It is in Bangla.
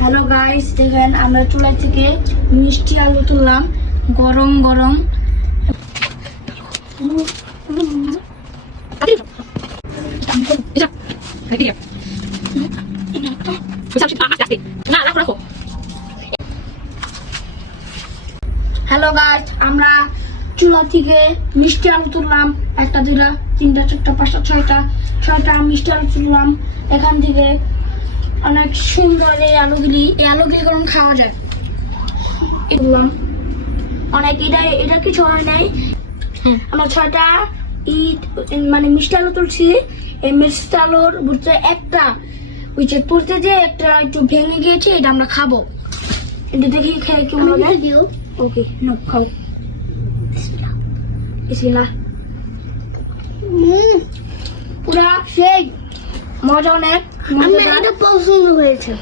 হ্যালো গাইস, দেখেন আমরা চুলা থেকে মিষ্টি আলু তুললাম, গরম গরম। হ্যালো গাইস, আমরা চুলা থেকে মিষ্টি আলু তুললাম, একটা দুটা তিনটা চারটা পাঁচটা ছয়টা মিষ্টি আলু তুললাম। এখান থেকে অনেক সুন্দর এই আলুগুলি গরম খাওয়া যায়। এগুলাম অনেক, এটা কিছু হয় নাই। আমরা 6টা মানে মিষ্টি আলু তুলছি। এই মিষ্টি আলুর বুঝতে একটা ওই যে তুলতে যে একটা একটু ভেঙে গিয়েছে, এটা আমরা খাবো। এটা দেখি খেয়ে কেমন লাগে। ওকে, নো খাও। বিসমিল্লাহ। পুরা সেই মজা, অনেক মজা। পছন্দ হয়েছে।